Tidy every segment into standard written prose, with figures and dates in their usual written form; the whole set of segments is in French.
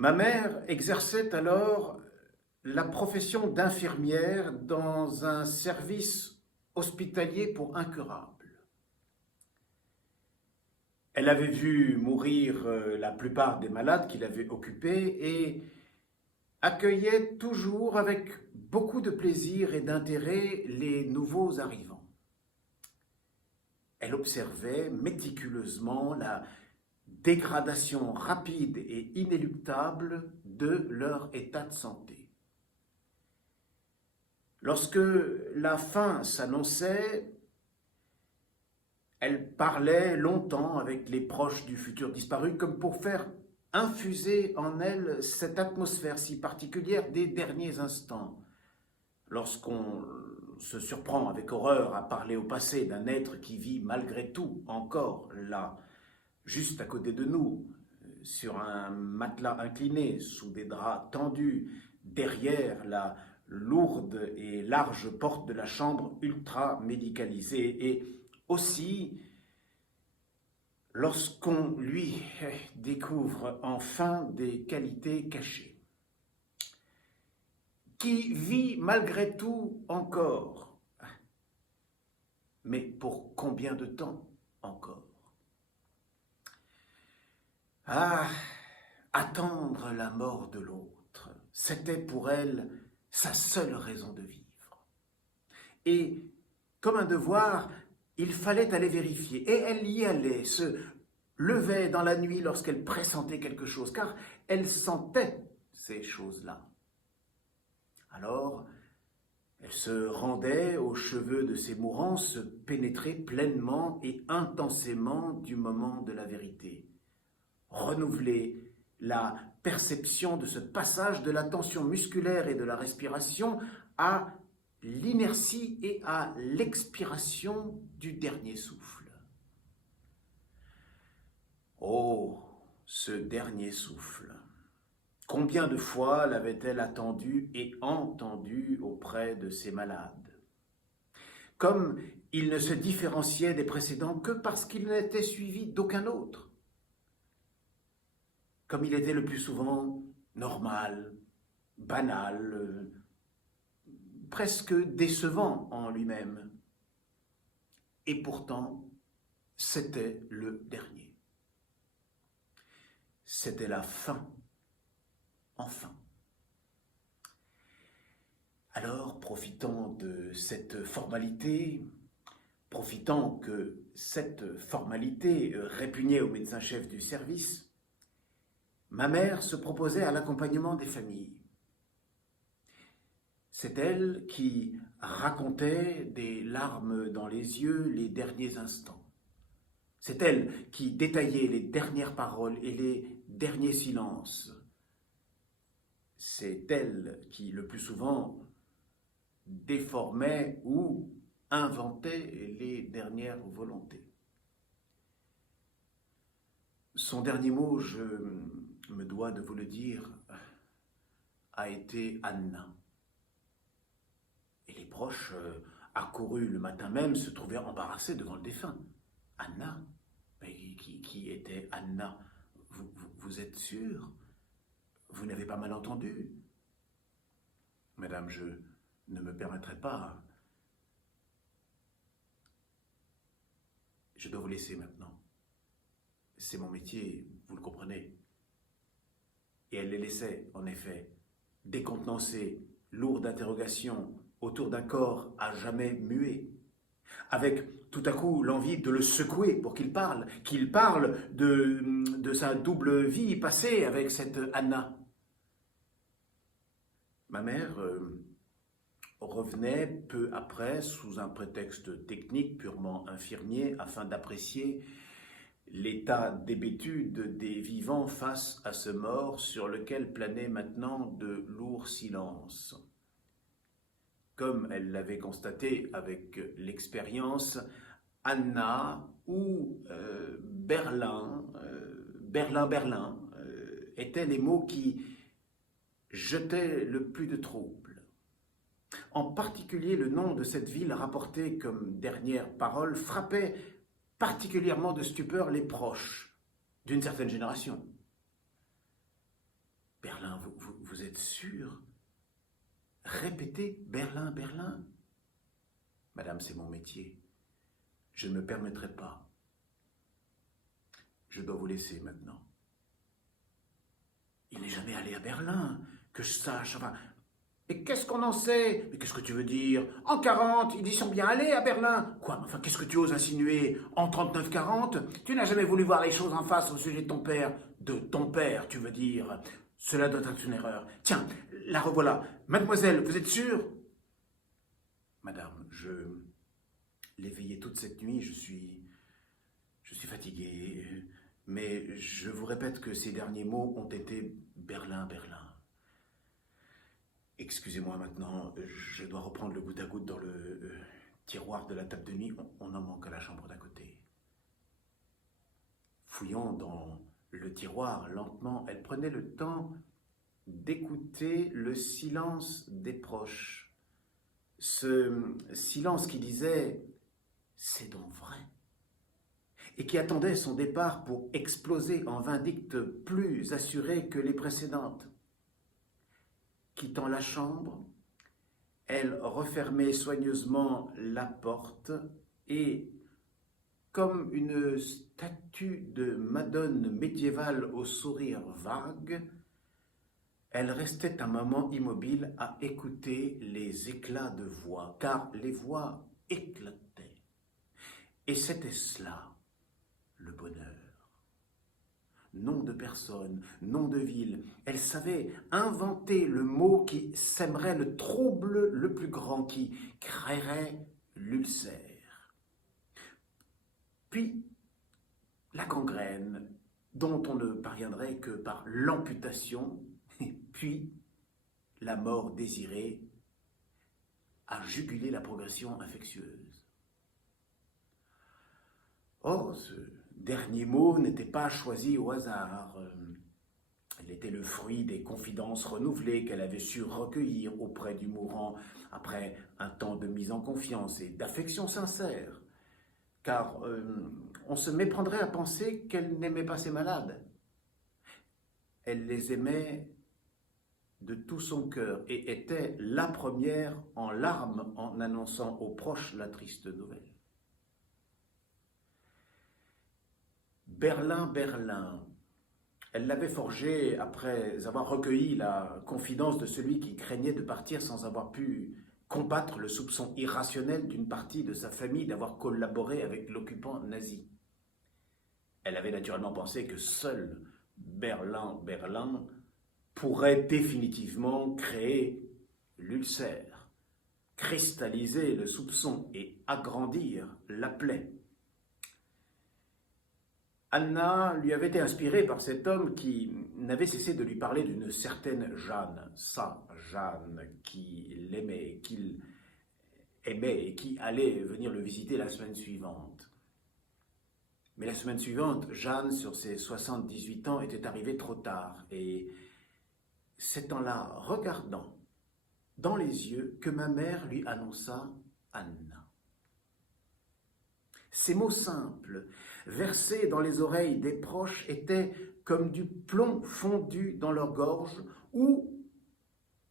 Ma mère exerçait alors la profession d'infirmière dans un service hospitalier pour incurables. Elle avait vu mourir la plupart des malades qu'il avait occupés et accueillait toujours avec beaucoup de plaisir et d'intérêt les nouveaux arrivants. Elle observait méticuleusement la dégradation rapide et inéluctable de leur état de santé. Lorsque la fin s'annonçait, elle parlait longtemps avec les proches du futur disparu comme pour faire infuser en elle cette atmosphère si particulière des derniers instants. Lorsqu'on se surprend avec horreur à parler au passé d'un être qui vit malgré tout encore là, juste à côté de nous, sur un matelas incliné, sous des draps tendus, derrière la lourde et large porte de la chambre ultra médicalisée, et aussi lorsqu'on lui découvre enfin des qualités cachées. Qui vit malgré tout encore. Mais pour combien de temps encore? Ah, attendre la mort de l'autre, c'était pour elle sa seule raison de vivre. Et comme un devoir, il fallait aller vérifier. Et elle y allait, se levait dans la nuit lorsqu'elle pressentait quelque chose, car elle sentait ces choses-là. Alors, elle se rendait aux cheveux de ses mourants, se pénétrait pleinement et intensément du moment de la vérité. Renouveler la perception de ce passage de la tension musculaire et de la respiration à l'inertie et à l'expiration du dernier souffle. Oh, ce dernier souffle! Combien de fois l'avait-elle attendu et entendu auprès de ses malades? Comme il ne se différenciait des précédents que parce qu'il n'était suivi d'aucun autre. Comme il était le plus souvent normal, banal, presque décevant en lui-même. Et pourtant, c'était le dernier. C'était la fin, enfin. Alors, profitant de cette formalité, profitant que cette formalité répugnait au médecin-chef du service, ma mère se proposait à l'accompagnement des familles. C'est elle qui racontait des larmes dans les yeux les derniers instants. C'est elle qui détaillait les dernières paroles et les derniers silences. C'est elle qui, le plus souvent, déformait ou inventait les dernières volontés. Son dernier mot, je me dois de vous le dire, a été Anna. Et les proches, accourus le matin même, se trouvaient embarrassés devant le défunt. Anna? Mais qui était Anna? Vous êtes sûr? Vous n'avez pas mal entendu? Madame, je ne me permettrai pas. Je dois vous laisser maintenant. C'est mon métier, vous le comprenez. Et elle les laissait, en effet, décontenancés, lourds d'interrogations, autour d'un corps à jamais muet, avec tout à coup l'envie de le secouer pour qu'il parle de sa double vie passée avec cette Anna. Ma mère revenait peu après sous un prétexte technique purement infirmier afin d'apprécier l'état d'hébétude des vivants face à ce mort sur lequel planait maintenant de lourds silences. Comme elle l'avait constaté avec l'expérience, Anna ou Berlin étaient les mots qui jetaient le plus de trouble. En particulier, le nom de cette ville rapportée comme dernière parole frappait particulièrement de stupeur les proches d'une certaine génération. Berlin, vous êtes sûr? Répétez, Berlin, Berlin. Madame, c'est mon métier. Je ne me permettrai pas. Je dois vous laisser maintenant. Il n'est jamais allé à Berlin, que je sache. Enfin, mais qu'est-ce qu'on en sait? Mais qu'est-ce que tu veux dire? En 40, ils y sont bien allés à Berlin. Quoi? Enfin, qu'est-ce que tu oses insinuer? En 39-40, tu n'as jamais voulu voir les choses en face au sujet de ton père. De ton père, tu veux dire. Cela doit être une erreur. Tiens, la revoilà. Mademoiselle, vous êtes sûre? Madame, je l'ai veillé toute cette nuit, je suis fatigué. Mais je vous répète que ces derniers mots ont été Berlin, Berlin. Excusez-moi maintenant, je dois reprendre le goutte à goutte dans le tiroir de la table de nuit. On en manque à la chambre d'à côté. Fouillant dans le tiroir lentement, elle prenait le temps d'écouter le silence des proches. Ce silence qui disait « c'est donc vrai » et qui attendait son départ pour exploser en vindicte plus assurée que les précédentes. Quittant la chambre, elle refermait soigneusement la porte et, comme une statue de Madone médiévale au sourire vague, elle restait un moment immobile à écouter les éclats de voix, car les voix éclataient. Et c'était cela, le bonheur. Nom de personne, nom de ville, elle savait inventer le mot qui sèmerait le trouble le plus grand, qui créerait l'ulcère. Puis, la gangrène, dont on ne parviendrait que par l'amputation, puis la mort désirée à juguler la progression infectieuse. Or, ce dernier mot n'était pas choisi au hasard. Il était le fruit des confidences renouvelées qu'elle avait su recueillir auprès du mourant après un temps de mise en confiance et d'affection sincère. Car on se méprendrait à penser qu'elle n'aimait pas ses malades. Elle les aimait de tout son cœur et était la première en larmes en annonçant aux proches la triste nouvelle. Berlin, Berlin. Elle l'avait forgé après avoir recueilli la confidence de celui qui craignait de partir sans avoir pu combattre le soupçon irrationnel d'une partie de sa famille d'avoir collaboré avec l'occupant nazi. Elle avait naturellement pensé que seul Berlin, Berlin pourrait définitivement créer l'ulcère, cristalliser le soupçon et agrandir la plaie. Anna lui avait été inspirée par cet homme qui n'avait cessé de lui parler d'une certaine Jeanne, sa Jeanne, qu'il aimait et qui allait venir le visiter la semaine suivante. Mais la semaine suivante, Jeanne, sur ses 78 ans, était arrivée trop tard et c'est en la regardant dans les yeux que ma mère lui annonça Anna. Ces mots simples, versés dans les oreilles des proches, étaient comme du plomb fondu dans leur gorge ou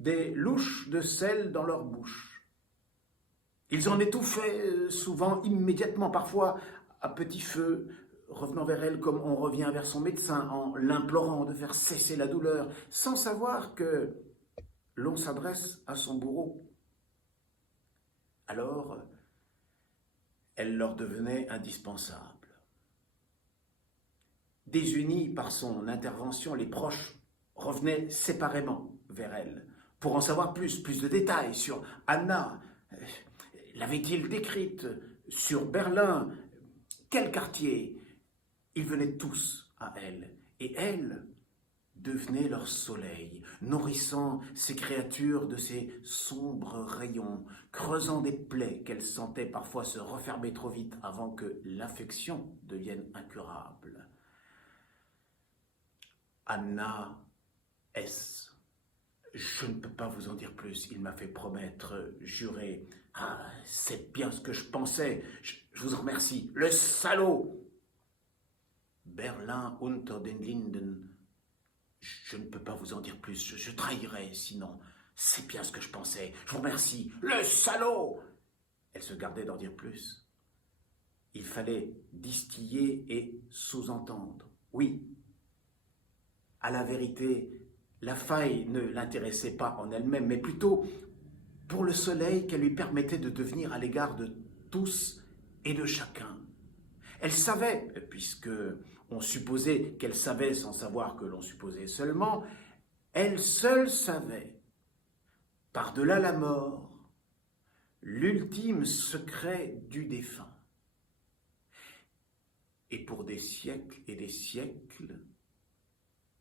des louches de sel dans leur bouche. Ils en étouffaient souvent immédiatement, parfois à petit feu, revenant vers elle comme on revient vers son médecin en l'implorant de faire cesser la douleur, sans savoir que l'on s'adresse à son bourreau. Alors, elle leur devenait indispensable. Désunis par son intervention, les proches revenaient séparément vers elle pour en savoir plus de détails sur Anna. L'avait-il décrite? Sur Berlin? Quel quartier? Ils venaient tous à elle, et elle devenait leur soleil, nourrissant ces créatures de ses sombres rayons, creusant des plaies qu'elle sentait parfois se refermer trop vite avant que l'infection devienne incurable. Anna S. Je ne peux pas vous en dire plus, il m'a fait promettre, jurer. Ah, c'est bien ce que je pensais, je vous en remercie. Le salaud! Berlin unter den Linden. Je ne peux pas vous en dire plus, je trahirais sinon. C'est bien ce que je pensais. Je vous remercie. Le salaud! Elle se gardait d'en dire plus. Il fallait distiller et sous-entendre. Oui, à la vérité, la faille ne l'intéressait pas en elle-même, mais plutôt pour le soleil qu'elle lui permettait de devenir à l'égard de tous et de chacun. Elle savait, puisque on supposait qu'elle savait sans savoir que l'on supposait seulement, elle seule savait, par-delà la mort, l'ultime secret du défunt. Et pour des siècles et des siècles,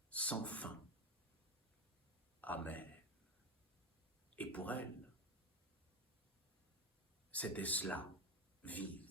sans fin. Amen. Et pour elle, c'était cela, vivre.